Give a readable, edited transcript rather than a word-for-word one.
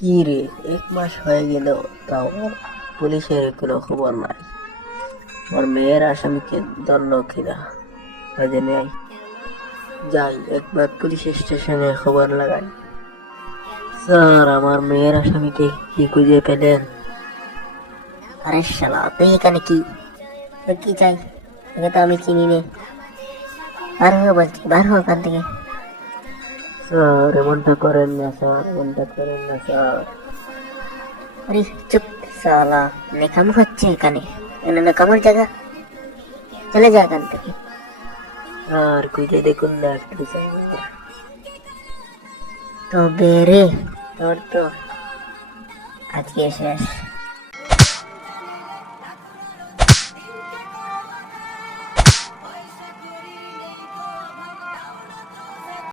কি রে, 1 মাস হয়ে গেল, তাও আর পুলিশের কোনো খবর নাই। ওর মেয়ের আসামিকে ধরল কিনা খোঁজে নেই। যাই একবার পুলিশ স্টেশনে খবর লাগাই। স্যার, আমার মেয়ের আসামিকে কি খুঁজে পেলেন? আরে শালা, তুই এখানে কি? তোর কি চাই? তোকে তো আমি চিনি নে। বার হয়ে বলছি, বার হো ওখান থেকে। স্যার, এমনটা করেন না স্যার, এমনটা করেন না স্যার। আরে চুপ শালা, নেকামো হচ্ছে এখানে। এখানে নেকামোর জায়গা। চলে যা এখান থেকে। স্যার, খুঁজে দেখুন না একটু স্যার। তবে রে, তোর তো আজকে শেষ।